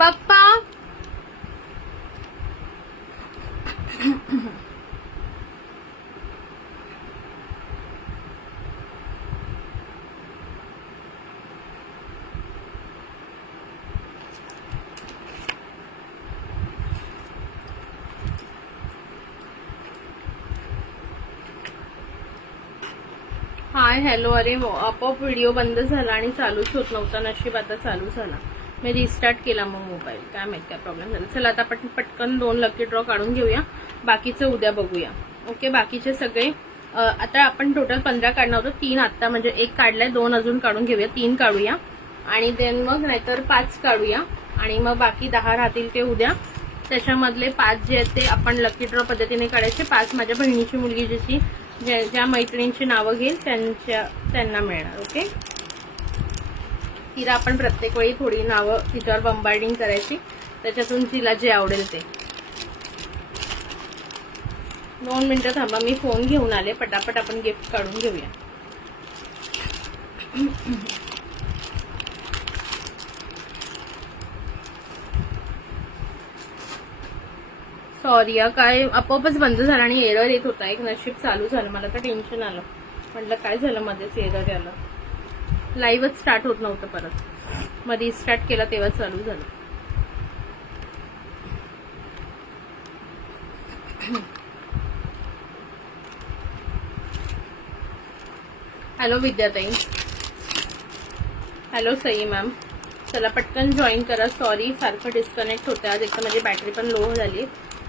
पप्पा hi hello. अरे आपोआप व्हिडिओ बंद झाला आणि चालूच होत नव्हता. नशीब आता चालू झाला. मी रिस्टार्ट केला मग मोबाईल. काय माहित काय प्रॉब्लेम झाला. चला आता आपण पटकन 2 लकी ड्रॉ काढून घेऊया. बाकीचं उद्या बघूया. ओके. बाकीचे सगळे आता आपण टोटल 15 काढणार होतो. 3 आता म्हणजे 1 काढलाय. 2 अजून काढून घेऊया. 3 काढूया आणि देन मग नाहीतर 5 काढूया आणि मग बाकी 10 राहतील ते उद्या. त्याच्यामधले 5 जे आहेत ते आपण लकी ड्रॉ पद्धतीने काढायचे. 5 माझ्या बहिणीची मुलगी ज्याची ज्या मैत्रिणींची नावं घेईल त्यांना मिळणार. ओके. तिला आपण प्रत्येक वेळी थोडी नावं तिच्यावर बंबार्डिंग करायची. त्याच्यातून तिला जे आवडेल ते. 2 मिनिटं थांबा. मी फोन घेऊन आले. पटापट आपण गिफ्ट काढून घेऊया. सॉरी काय आपोआपच बंद झाला आणि एरर येत होता. एक नशीब चालू झालं. मला तर टेन्शन आलं. म्हटलं काय झालं मध्येच एरर आलं. लाईव्हच स्टार्ट होत नव्हतं. परत मग रिस्टार्ट केला तेव्हा चालू झालं. हॅलो विद्याताई. Hello Sai ma'am. चला पटकन जॉईन करा. सॉरी सारखं डिस्कनेक्ट होतं आज. एक तर माझी बॅटरी पण लो झाली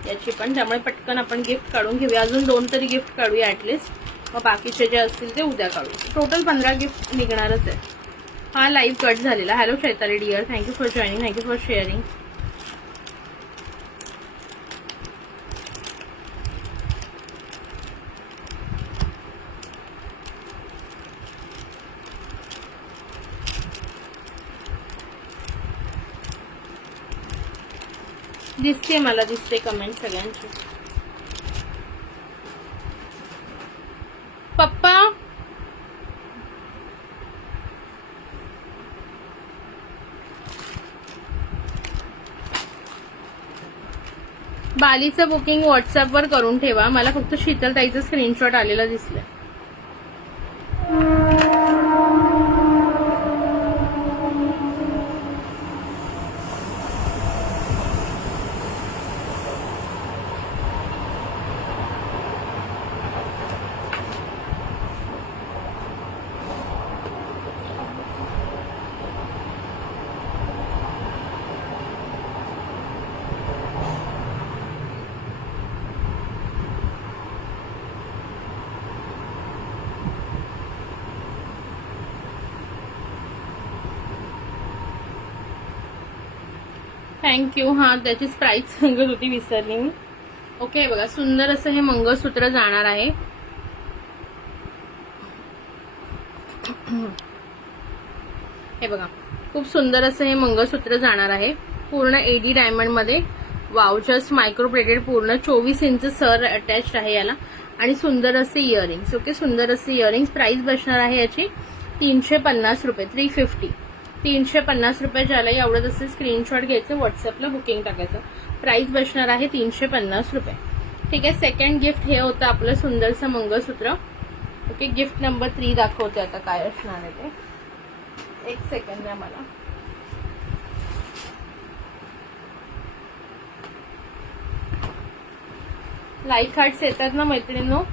याची पण. त्यामुळे पटकन आपण गिफ्ट काढून घेऊया. अजून 2 तरी गिफ्ट काढूया ॲटलिस्ट. मग बाकीचे जे असतील ते उद्या काढू. टोटल 15 गिफ्ट निघणारच आहे. हा लाईव्ह कट झालेला. Hello Shaitali dear. Thank you for joining. Thank you for sharing. दिसते मला. दिसते कमेंट सगळ्यांची. पप्पा बालीचं बुकिंग व्हॉट्सअपवर करून ठेवा. मला फक्त शीतलताईचं स्क्रीनशॉट आलेला दिसलं. थँक्यू. हा त्याचीच प्राइस सांगत होती विसरली मी. ओके. बघा सुंदर असं हे मंगळसूत्र जाणार आहे. हे बघा खूप सुंदर असं हे मंगळसूत्र जाणार आहे. पूर्ण एडी डायमंड मध्ये. वाव. Just micro plated. पूर्ण 24 इंच सर अटॅच्ड आहे याला. आणि सुंदर असे इयरिंग्स. ओके. सुंदर असे इयरिंग्स. प्राइस बसणार आहे याची 350 रुपये. 350. 350 रुपये. ज्यालाही आवडत असेल स्क्रीनशॉट घ्यायचं. व्हॉट्सअपला बुकिंग टाकायचं. प्राइस बसणार आहे 350 रुपये. ठीक आहे. सेकंड गिफ्ट हे होतं आपलं सुंदरसं मंगळसूत्र. ओके. गिफ्ट नंबर 3 दाखवते आता काय असणार आहे ते. एक सेकंड द्या मला. लाईक हार्ट्स येतात ना मैत्रिणींनो.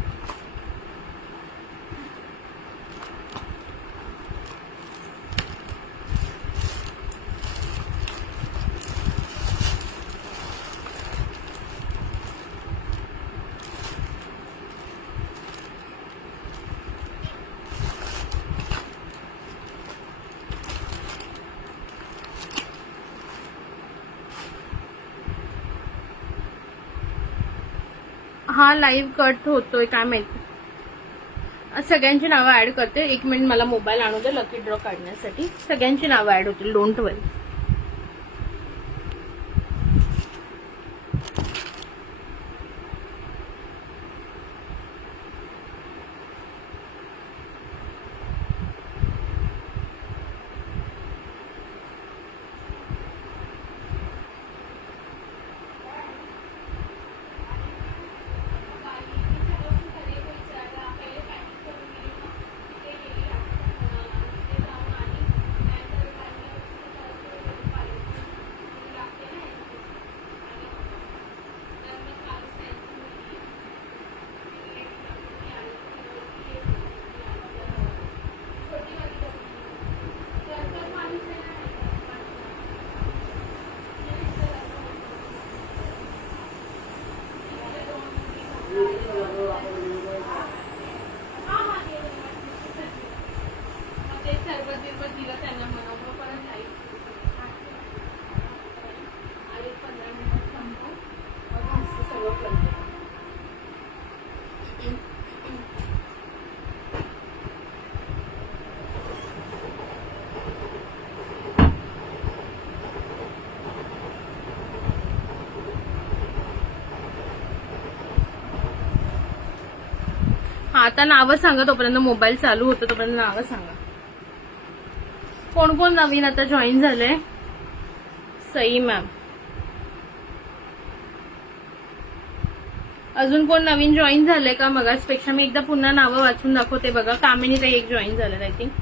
हा लाईव्ह कट होतोय काय माहिती. सगळ्यांची नावं ऍड करते. 1 मिनिट मला मोबाईल आणू दे लकी ड्रॉ काढण्यासाठी. सगळ्यांची नावं ऍड होतील. डोंट वरी. आता नावं सांगा, तोपर्यंत मोबाईल चालू होतं, तोपर्यंत नावं सांगा. कोण कोण नवीन आता जॉईन झालंय? सई मॅम. अजून कोण नवीन जॉईन झालंय का? मगाचपेक्षा मी एकदा पुन्हा नावं वाचून दाखवते बघा. कामिनी ताई एक जॉईन झालं आय थिंक.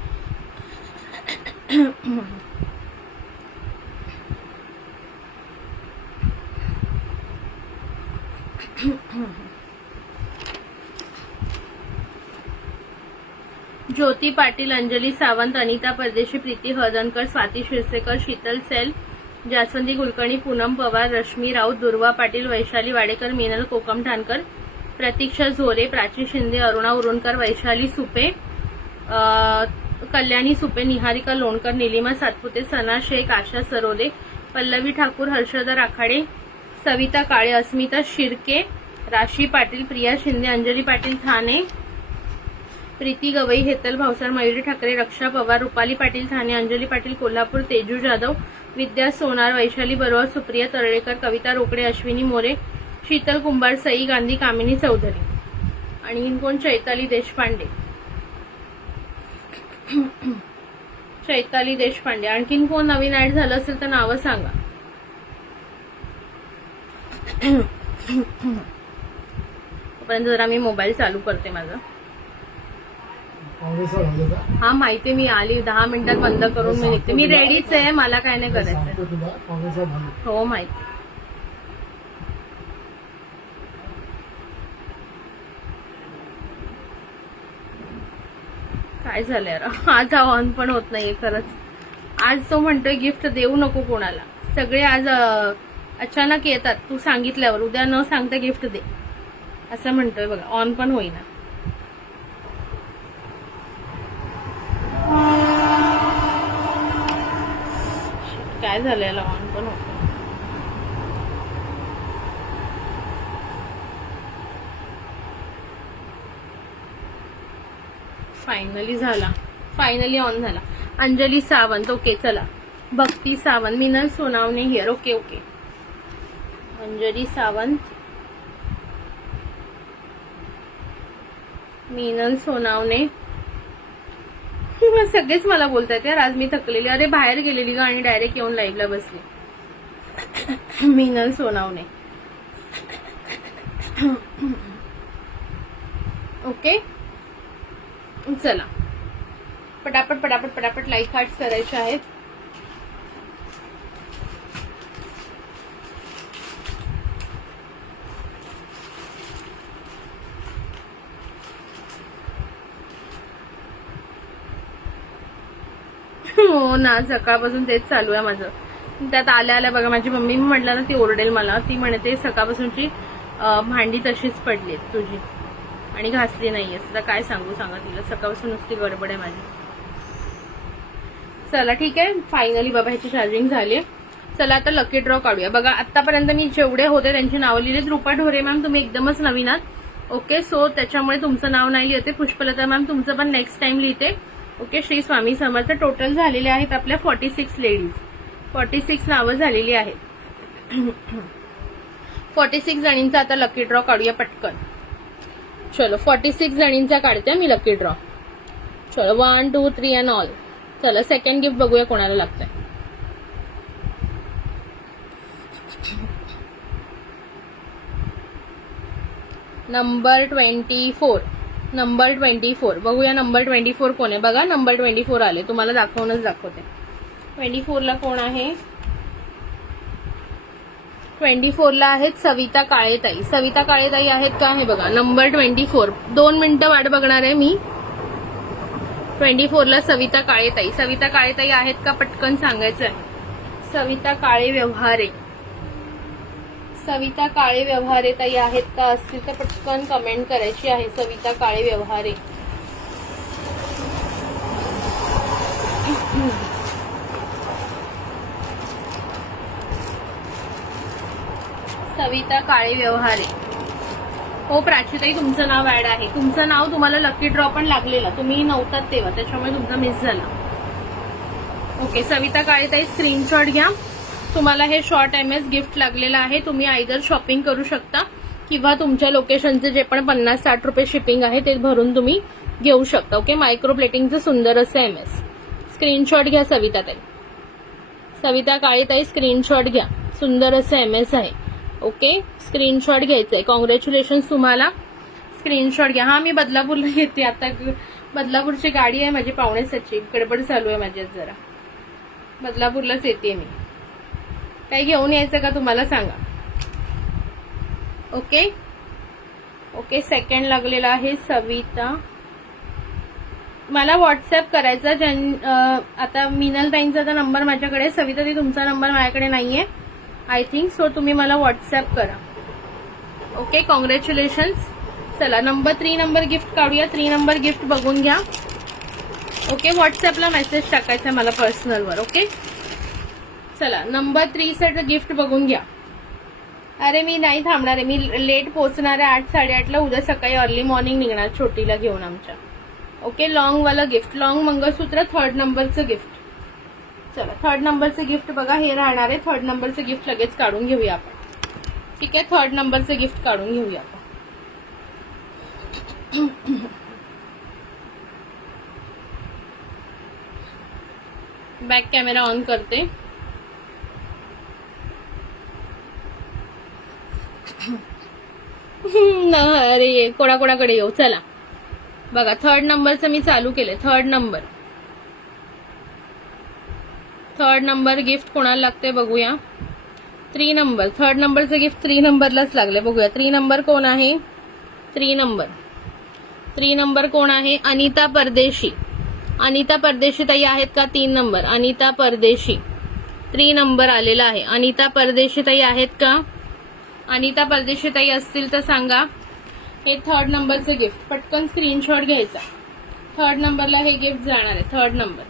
ज्योती पाटील, अंजली सावंत, अनिता परदेशी, प्रीती हळदणकर, स्वाती शिरसेकर, शीतल सेल, जास्वंती कुलकर्णी, पूनम पवार, रश्मी राऊत, दुर्वा पाटील, वैशाली वाडेकर, मिनल कोकमठाणकर, प्रतीक्षा झोरे, प्राची शिंदे, अरुणा उरुणकर, वैशाली सुपे, कल्याणी सुपे, निहारिका लोणकर, निलिमा सातपुते, सना शेख, आशा सरोदे, पल्लवी ठाकूर, हर्षदा राखाडे, सविता काळे, अस्मिता शिर्के, राशी पाटील, प्रिया शिंदे, अंजली पाटील ठाणे, प्रीती गवई, हेतल भावसार, मयुरी ठाकरे, रक्षा पवार, रुपाली पाटील ठाणे, अंजली पाटील कोल्हापूर, तेजू जाधव, विद्या सोनार, वैशाली बरोबर, सुप्रिया तर्ळेकर, कविता रोकडे, अश्विनी मोरे, शीतल कुंभार, सई गांधी, कामिनी चौधरी. आणि कोण? चैताली देशपांडे. चैताली देशपांडे. आणखीन कोण नवीन ऍड झालं असेल तर नावं सांगा. तोपर्यंत जरा मी मोबाईल चालू करते माझा. हा माहिती, मी आली 10 मिनिटात बंद करून मी निघते. मी रेडीच आहे, मला काय नाही करायचं. हो माहिती. काय झालंय? आज ऑन पण होत नाहीये खरंच. आज तो म्हणतोय गिफ्ट देऊ नको कोणाला. सगळे आज अचानक येतात तू सांगितल्यावर, उद्या न सांगता गिफ्ट दे असं म्हणतोय बघा. ऑन पण होईना. काय झालं याला? ऑन पण होत. फायनली झाला. फायनली ऑन झाला. अंजली सावंत. ओके चला. Bhakti Sawant, Minal Sonawane here. Okay okay. Anjali Sawant, Minal Sonawane. सगळेच मला बोलतायत यार, आज मी थकलेली. अरे बाहेर गेलेली ग आणि डायरेक्ट येऊन लाईव्हला बसले. मिनल सोनावणे. ओके चला, पटापट पटापट पटापट लाईक हार्ट्स करायचे आहेत. हो ना, सकाळपासून तेच चालू आहे माझं. त्यात आल्या आल्या बघा माझी मम्मी म्हटलं ना, ती ओरडेल मला. ती म्हणते सकाळपासूनची भांडी तशीच पडली तुझी आणि घासली नाहीये. आता काय सांगू सांगा तिला, सकाळपासून नुसती गडबड आहे माझी. चला ठीक आहे, फायनली बाबा ह्याची चार्जिंग झाली. चला आता लकी ड्रॉ काढूया. बघा आतापर्यंत मी जेवढे होते त्यांची नावं लिहिलीत. रुपा ढोरे मॅम तुम्ही एकदमच नवीन आहात. ओके, सो त्याच्यामुळे तुमचं नाव नाही लिहिते. पुष्पलता मॅम तुमचं पण नेक्स्ट टाइम लिहिते. ओके, श्री स्वामी समर्थ. टोटल झालेले आहेत आपल्या 46 लेडीज. 46 नावं झालेली आहेत. 46 जणींचा आता लकी ड्रॉ काढूया पटकन. चलो 46 जणींचा काढते मी लकी ड्रॉ. चलो 1 2 3 अँड ऑल. चला सेकंड गिफ्ट बघूया कोणाला लागतंय. नंबर 24. नंबर 24 बघूया. नंबर 24 कोण आहे बघा. नंबर 24 आले. तुम्हाला दाखवूनच दाखवते. 24 ला कोण आहे? 24 ला आहेत सविता काळेताई. सविता काळेताई आहेत का आहे बघा. नंबर 24. 2 मिनिटं वाट बघणार आहे मी. 24 ला सविता काळेताई. सविता काळेताई आहेत का पटकन सांगायचं आहे. सविता काळे व्यवहारे. सविता काळे व्यवहारे ताई आहेत का? असतील तर पटकन कमेंट करायची आहे. सविता काळे व्यवहारे. सविता काळे व्यवहारे. हो प्राचीताई तुमचं नाव ऍड आहे. तुमचं नाव तुम्हाला लकी ड्रॉ पण लागलेला, तुम्ही नव्हतात तेव्हा, त्याच्यामुळे तुमचा मिस झाला. ओके सविता काळेताई स्क्रीनशॉट घ्या. तुम्हाला हे शॉर्ट MS गिफ्ट लागलेलं आहे. तुम्ही आयदर शॉपिंग करू शकता किंवा तुमच्या लोकेशनचे जे पण 50-60 रुपये शिपिंग आहे ते भरून तुम्ही घेऊ शकता. ओके, मायक्रो प्लेटिंगचं सुंदर असं MS. स्क्रीनशॉट घ्या सविताताई, सविता काळेताई स्क्रीनशॉट घ्या. सुंदर असं MS आहे. ओके, स्क्रीनशॉट घ्यायचंय. कॉंग्रॅच्युलेशन्स तुम्हाला. स्क्रीनशॉट घ्या. हा, मी बदलापूरला येते आता. बदलापूरची गाडी आहे माझी पाहुण्यासाठी, गडबड चालू आहे माझ्यात जरा. बदलापूरलाच येते मी. काही घेऊन यायचं का तुम्हाला सांगा. ओके ओके, सेकंड लागलेला आहे सविता. मला व्हॉट्सअप करायचा. आता मिनल ताईंचा तर नंबर माझ्याकडे, सविता ती तुमचा नंबर माझ्याकडे नाहीये आय थिंक. सो तुम्ही मला व्हॉट्सअप करा. Okay, congratulations. चला नंबर 3 नंबर गिफ्ट काढूया. 3 नंबर गिफ्ट बघून घ्या. ओके, व्हॉट्सअपला मेसेज टाकायचा मला पर्सनलवर. ओके, चला नंबर 3 साठी गिफ्ट बघून घ्या. अरे मी नाही थांबणार आहे, मी लेट पोहोचणार आहे. 8-8:30ला. उद्या सकाळी अर्ली मॉर्निंग निघणार छोटीला घेऊन आमच्या. ओके, लॉंग वाला गिफ्ट, लॉंग मंगळसूत्र 3rd नंबरचं गिफ्ट. चला 3rd नंबरचं गिफ्ट बघा, हे राहणार आहे. 3rd नंबरचं गिफ्ट लगेच काढून घेऊया आपण. ठीक आहे, 3rd नंबरचं गिफ्ट काढून घेऊया आपण. बॅक कॅमेरा ऑन करते. अरे कोणाकोणाकडे येऊ. चला बघा, 3rd नंबरचं मी चालू केलंय. 3rd नंबर गिफ्ट कोणाला लागते बघूया. 3 नंबर 3rd नंबरचं गिफ्ट 3 नंबरलाच लागले. बघूया 3 नंबर कोण आहे. 3 नंबर कोण आहे. अनिता परदेशी. अनिता परदेशी ताई आहेत का. 3 नंबर अनिता परदेशी. 3 नंबर आलेला आहे. अनिता परदेशी ताई आहेत का. अनिता परदेशी ताई असतील तर सांगा. हे 3rd नंबरचं गिफ्ट पटकन स्क्रीनशॉट घ्यायचा. 3rd नंबरला हे गिफ्ट जाणार आहे. 3rd नंबर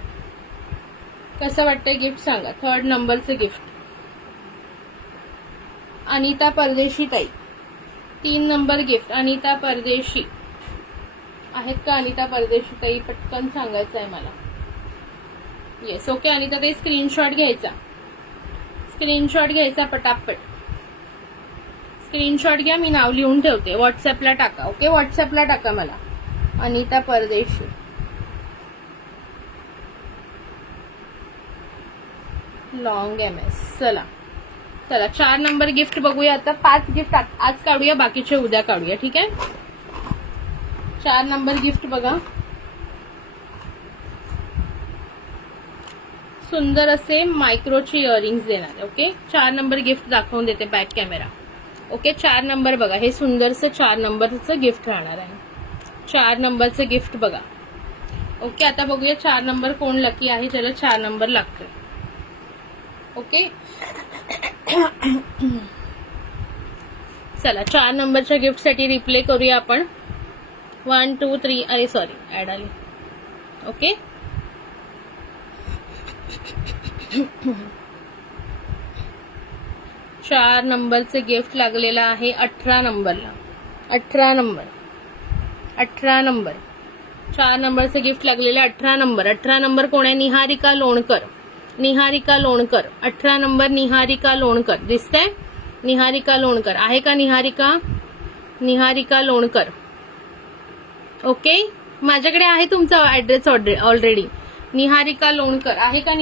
कसं वाटतंय गिफ्ट सांगा. 3rd नंबरचं गिफ्ट अनिता परदेशी ताई. 3 नंबर गिफ्ट अनिता परदेशी आहेत का. अनिता परदेशी ताई पटकन सांगायचं आहे मला. Yes, okay. अनिता ताई स्क्रीनशॉट घ्यायचा. स्क्रीनशॉट घ्यायचा पटापट. स्क्रीनशॉट घ्या. मी नाव लिहून ठेवते. व्हॉट्सअपला टाका. ओके, व्हॉट्सअपला टाका मला. अनिता परदेशी. Long MS. चला चला 4 नंबर गिफ्ट बघूया. आता 5 गिफ्ट आज काढूया, बाकीचे उद्या काढूया. ठीक आहे. 4 नंबर गिफ्ट बघा. सुंदर असे मायक्रोचे इयरिंग्स देणार. ओके, 4 नंबर गिफ्ट दाखवून देते बॅक कॅमेरा. ओके, 4 नंबर बघा. हे सुंदरसं 4 नंबरचं गिफ्ट राहणार आहे. 4 नंबरचं गिफ्ट बघा. ओके, आता बघूया 4 नंबर कोण लकी आहे ज्याला 4 नंबर लागतोय. ओके, चला 4 नंबरच्या गिफ्टसाठी रिप्ले करूया आपण. 1 2 3. अरे सॉरी, ऍड आली. ओके, चार नंबरचे गिफ्ट लागलेलं आहे 18 नंबरला. 18 नंबर 4 नंबरचे गिफ्ट लागलेलं 18 नंबर. 18 नंबर कोण आहे. निहारिका लोणकर. 18 नंबर निहारिका लोणकर. दिसतंय. निहारिका लोणकर आहे का. निहारिका लोणकर. ओके, माझ्याकडे आहे तुमचा ऍड्रेस ऑलरेडी. निहारिका लोणकर आहे का.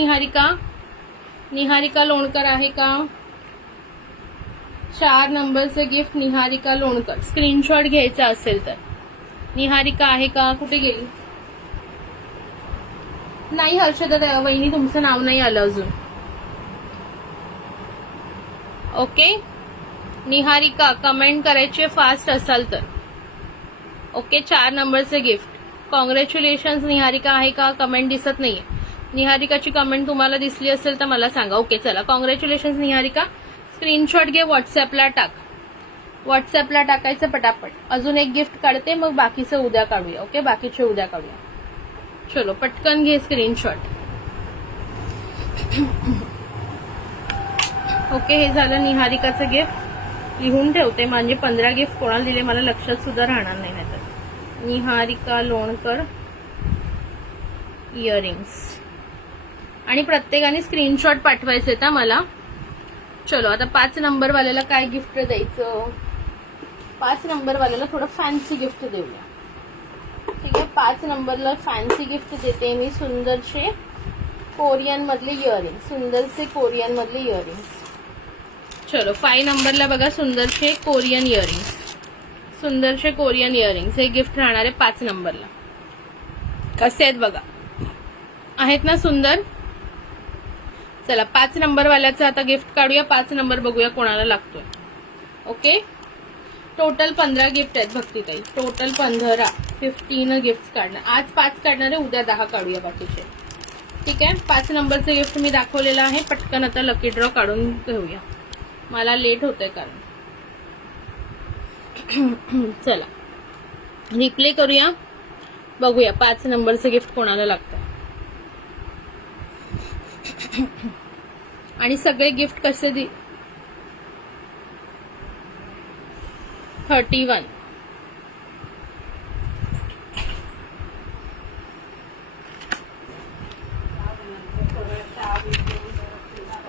निहारिका लोणकर आहे का. 4 नंबरचं गिफ्ट निहारिका लोणकर. स्क्रीनशॉट घ्यायचा असेल तर. निहारिका आहे का. कुठे गेली. नाही हर्षदा वहिनी, तुमचं नाव नाही आलं अजून. ओके, निहारिका कमेंट करायचे फास्ट असाल तर. ओके, 4 नंबरचे गिफ्ट. कॉंग्रॅच्युलेशन्स. निहारिका आहे का. कमेंट दिसत नाहीये. निहारिकाची कमेंट तुम्हाला दिसली असेल तर मला सांगा. ओके, चला कॉंग्रॅच्युलेशन्स निहारिका. स्क्रीनशॉट घे, व्हॉट्सअपला टाक. व्हॉट्सअपला टाकायचं पटापट. अजून एक गिफ्ट काढते, मग बाकीचं उद्या काढूया. ओके, बाकीचे उद्या काढूया. चलो पटकन घे स्क्रीनशॉट. ओके, हे झालं निहारिकाचं गिफ्ट. लिहून ठेवते. म्हणजे 15 गिफ्ट कोणाला दिले मला लक्षात सुद्धा राहणार नाही. नाहीतर निहारिका लोणकर इयरिंग्स. आणि प्रत्येकाने स्क्रीनशॉट पाठवायचे का मला. चलो आता 5 नंबर वाल्याला काय गिफ्ट द्यायचं. 5 नंबरवाल्याला थोडं फॅन्सी गिफ्ट देऊया. ठीक आहे, 5 नंबरला फॅन्सी गिफ्ट देते मी. सुंदरसे कोरियन मधले इयरिंग्स, सुंदरसे कोरियन मधले इयरिंग्स. चलो 5 नंबरला बघा सुंदरसे कोरियन इयरिंग्स, सुंदरसे कोरियन इयरिंग्स हे गिफ्ट राहणार आहे 5 नंबरला. कसे आहेत बघा, आहेत ना सुंदर. चला 5 नंबरवाल्याचं आता गिफ्ट काढूया. 5 नंबर बघूया कोणाला लागतोय. ओके, टोटल 15 गिफ्ट आहेत भक्तीताई, टोटल 15 गिफ्ट काढणार. आज 5 काढणार आहे, उद्या 10 काढूया बाकीचे. ठीक आहे, 5 नंबरचं गिफ्ट मी दाखवलेलं आहे. पटकन आता लकी ड्रॉ काढून घेऊया, मला लेट होतंय कारण. चला रिप्ले करूया, बघूया 5 नंबरचं गिफ्ट कोणाला लागतं. आणि सगळे गिफ्ट कसे 31.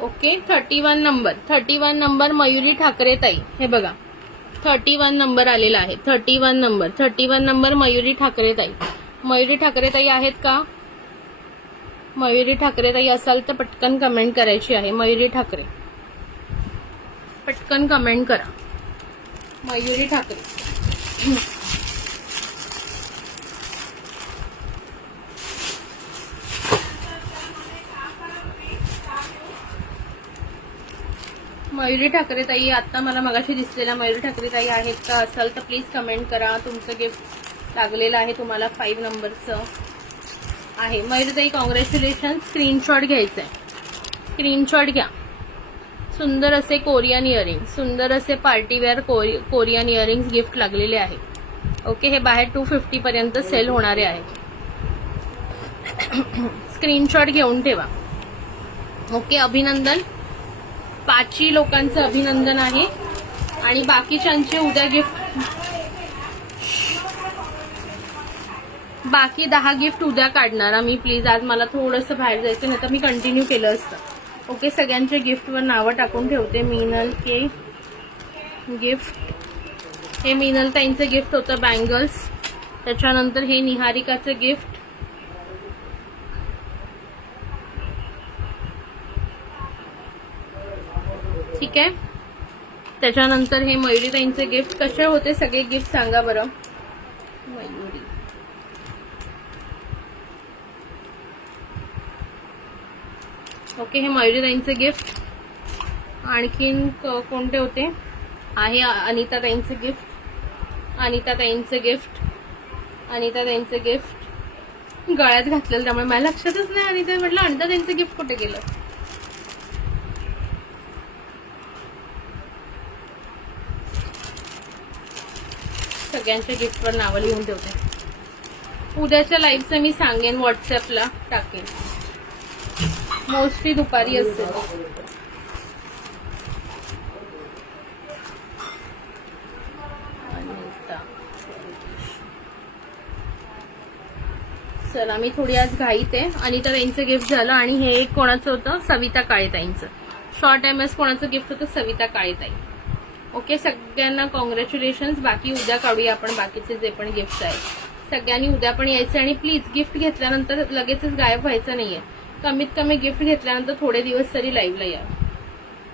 ओके, 31 नंबर मयुरी ठाकरे ताई. हे बघा 31 नंबर आलेला आहे. 31 नंबर मयुरी ठाकरे ताई. मयुरी ठाकरे ताई आहेत का? मयुरी ठाकरे ताई असाल तर पटकन कमेंट करायची आहे. मयुरी ठाकरे पटकन कमेंट करा. मयुरी ठाकरे. मयुरी ठाकरे ताई आता मला मगाशी दिसलेल्या मयुरी ठाकरे ताई आहेत का? असाल तर प्लीज कमेंट करा. तुमचं गिफ्ट लागलेलं आहे तुम्हाला 5 नंबरचं आहे. मयुरी ताई कॉंग्रॅच्युलेशन. स्क्रीनशॉट घ्यायचा आहे, स्क्रीनशॉट घ्या. सुंदर असे कोरियन इयरिंग्स, सुंदर असे पार्टीवेअर कोरियन इयरिंग्स गिफ्ट लागलेले आहे. ओके, हे बाहेर 250 पर्यंत सेल होणारे आहे. स्क्रीनशॉट घेऊन ठेवा. ओके, अभिनंदन. 5 लोकांचं अभिनंदन आहे. आणि बाकीच्यांचे उद्या गिफ्ट, बाकी 10 गिफ्ट उद्या काढणार मी. प्लीज आज मला थोडंसं बाहेर जायचं, नाही तर मी कंटिन्यू केलं असतं. ओके, सगळ्यांच्या गिफ्टवर नावं टाकून ठेवते. मीनल के गिफ्ट, हे मीनल ताईंचं गिफ्ट होतं बँगल्स. त्याच्यानंतर हे निहारिकाचं गिफ्ट. ठीक आहे, त्याच्यानंतर हे मयुरी ताईंचे गिफ्ट. कसे होते सगळे गिफ्ट सांगा बरं. मयुरी, ओके, हे मयुरी ताईंचे गिफ्ट. आणखीन कोणते होते? आहे अनिता ताईंचे गिफ्ट, अनिता ताईंचे गिफ्ट, अनिता ताईंचे गिफ्ट. गळ्यात घातलेलं त्यामुळे मला लक्षातच नाही. अनिता म्हटलं अनिता ताईंचं गिफ्ट कुठे गेलं. सगळ्यांच्या गिफ्टवर नावं लिहून ठेवते. उद्याच्या लाईव्हचं मी सांगेन, व्हॉट्सअपला टाकेन. मोस्टली दुपारी असेल. चला मी थोडी आज घाईत आहे. अनिता ताईंचं गिफ्ट झालं. आणि हे एक कोणाचं होतं? सविता काळेताईंचं. शॉर्ट MS कोणाचं गिफ्ट होतं? सविता काळेताई. ओके, सगळ्यांना कॉंग्रॅच्युलेशन्स. बाकी उद्या काढूया आपण बाकीचे जे पण गिफ्ट आहेत. सगळ्यांनी उद्या पण यायचं. आणि प्लीज गिफ्ट घेतल्यानंतर लगेचच गायब व्हायचं नाहीये. कमीत कमी गिफ्ट घेतल्यानंतर थोडे दिवस तरी लाईव्हला या.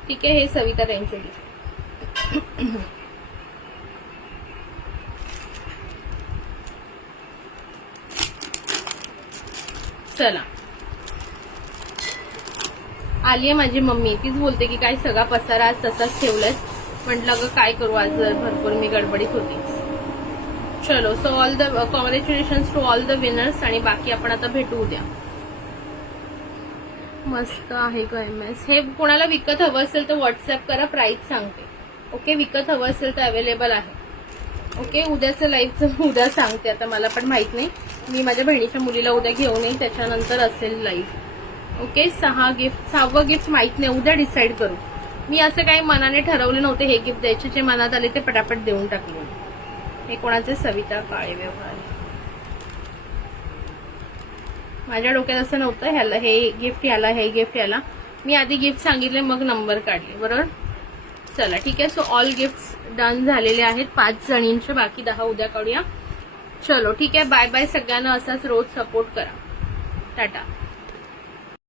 ठीक आहे, हे सविता ताईंचं गिफ्ट. चला, आलीये माझी मम्मी. तीच बोलते की काय सगळा पसारा आज तसाच ठेवलायस. म्हटलं अगं काय करू, आज भरपूर मी गडबडीत होती. चलो, so all the congratulations to all the winners. आणि बाकी आपण आता भेटू उद्या. मस्त आहे का MS. हे कोणाला विकत हवं असेल तर व्हॉट्सअप करा, प्राइस सांगते. ओके, विकत हवं असेल तर अवेलेबल आहे. ओके, उद्याचं लाईव्हचं उद्या सांगते. आता मला पण माहित नाही, मी माझ्या बहिणीच्या मुलीला उद्या घेऊन येईन, त्याच्यानंतर असेल लाईव्ह. ओके, 6वं गिफ्ट माहित नाही, उद्या डिसाईड करू. मी असं काही मनाने ठरवले नव्हते हे गिफ्ट द्यायचे. जे मनात आले ते पटापट देऊन टाकले. हे कोणाचे? सविता काळे व्यवहार. माझ्या डोक्यात असं नव्हतं ह्याला हे गिफ्ट, ह्याला हे गिफ्ट, ह्याला. मी आधी गिफ्ट सांगितले मग नंबर काढले. बरोबर. चला ठीक आहे. सो ऑल गिफ्ट्स डन झालेले आहेत 5 जणींचे, बाकी 10 उद्या काढूया. चलो ठीक आहे, बाय बाय सगळ्यांना. असाच रोज सपोर्ट करा. टाटा.